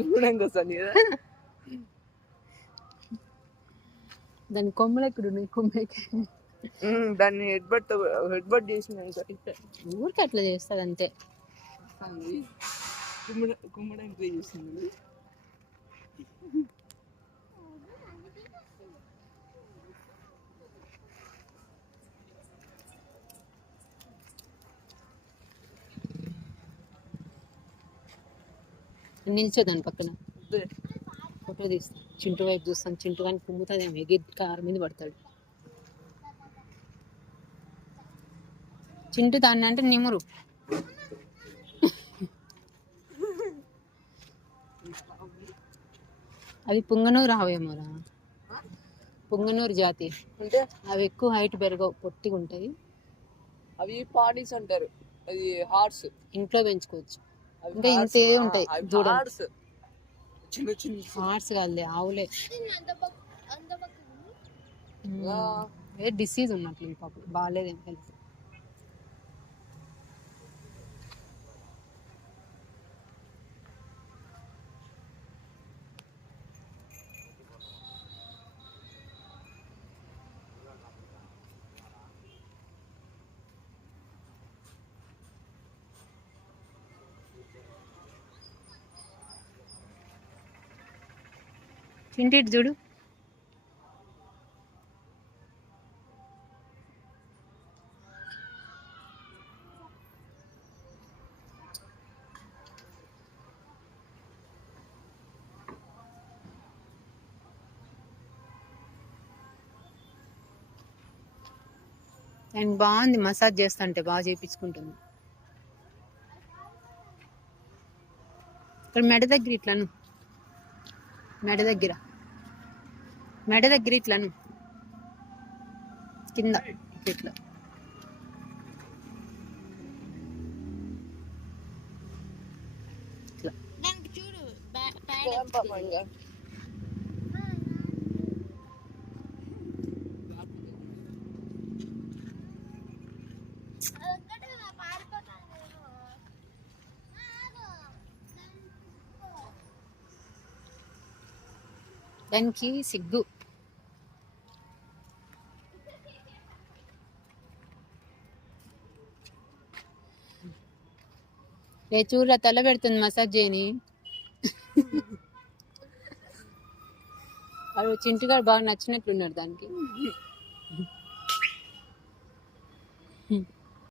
గుమ్మడానికి వస్తాను కదా. దాని కొమ్మలు ఎక్కడ ఉన్నాయి? కొమ్మకి దాన్ని హెడ్ బట్ చేసిన ఊరికి అట్లా చేస్తుంది అంతే. కుమ్మడానికి ట్రై చేస్తుంది. నిల్చో దాని పక్కన ఫోటో తీస్తాను. చింటూ వైపు చూస్తాను. చింటూ కానీ కుమ్ముతుంది ఏమో, ఎగిరి కారు మీద పడతాడు. చింటూ దాన్ని అంటే నిమురు. అవి పుంగనూరు ఆవేమోరా, పుంగనూరు జాతి అంటే అవి ఎక్కువ హైట్ పెరగవు, పొట్టిగా ఉంటాయి. అవి పాడీస్ అంటారు. అది హార్స్, ఇంట్లో పెంచుకోవచ్చు. అంటే ఇంతే ఉంటాయి చూడండి. చిన్న చిన్న హార్స్ కాదులే, ఆవులే. ఏ డిసీజ్ ఉన్నట్లు పాపం, బాగాలేదేం హెల్త్. చింటి చూడు. అండ్ బాగుంది, మసాజ్ చేస్తుంటే బాగా చేయించుకుంటుంది. ఇక్కడ మెడ దగ్గర ఇట్లాను, మెడ దగ్గర ఇట్లాను, కింద ఇట్లా. ఇట్లా దానికి సిగ్గు. రే చూడరా, తల పెడుతుంది మసాజ్ చేయని. అది చింటిగాడు బాగా నచ్చినట్లున్నాడు దానికి.